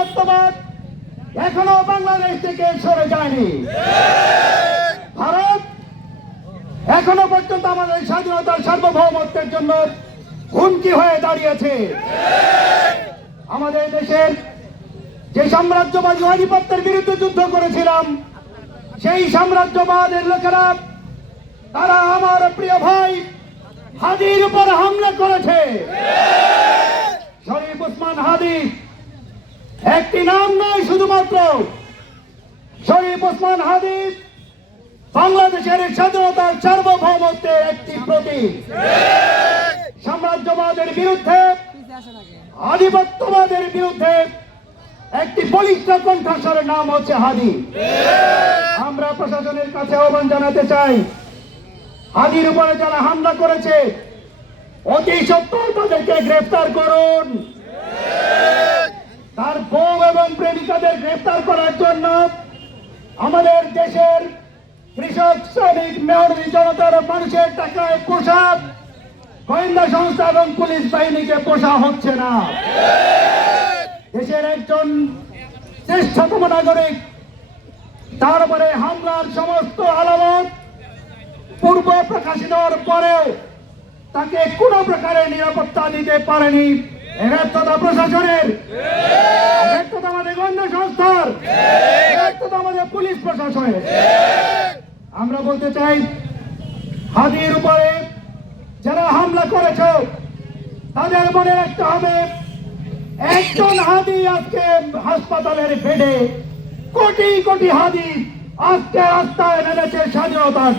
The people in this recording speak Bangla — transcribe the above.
আধিপত্যবাদ এখনও বাংলাদেশ থেকে সরে যায়নি। ভারত এখনও পর্যন্ত আমাদের স্বাধীনতার সার্বভৌমত্বের জন্য হুমকি হয়ে দাঁড়িয়েছে। আমাদের দেশের যে সাম্রাজ্যবাদী আধিপত্যের বিরুদ্ধে যুদ্ধ করেছিলাম, সেই সাম্রাজ্যবাদের লোকেরা, তারা আমার প্রিয় ভাই হাদির উপর হামলা করেছে শরীফ ওসমান হাদি একটি নাম নয় শুধুমাত্র শরীফ ওসমান হাদি বাংলাদেশের স্বাধীনতার সার্বভৌমত্বের একটি প্রতীক। সাম্রাজ্যবাদের বিরুদ্ধে, আধিপত্যবাদের বিরুদ্ধে একটি বলিষ্ঠ কণ্ঠস্বরের নাম হচ্ছে হাদি। আমরা প্রশাসনের কাছে আহ্বান জানাতে চাই, হাদির উপরে যারা হামলা করেছে, অতি সত্তর তাদেরকে গ্রেফতার করুন তার বউ এবং প্রেমিকাদের গ্রেফতার করার জন্য আমাদের দেশের কৃষক, শ্রমিক মেয়রী জনতার মানুষের টাকায় পোশাক, গোয়েন্দা সংস্থা এবং পুলিশ বাহিনীকে পোষা হচ্ছে না। দেশের একজন শ্রেষ্ঠতম নাগরিক, তারপরে হামলার সমস্ত আলামত পূর্ব প্রকাশিত হওয়ার পরেও তাকে কোন প্রকারের নিরাপত্তা দিতে পারেনি। ব্যর্থতা প্রশাসনের। ব্যর্থতা আমাদের প্রশাসনের। আমরা বলতে চাই হাদির উপরে যারা হামলা করেছ, তাদের মনে রাখতে হবে, একজন হাদি আজকে হাসপাতালের বেডে, কোটি কোটি হাদি আজকে রাস্তায় নেমেছে স্বাধীনতার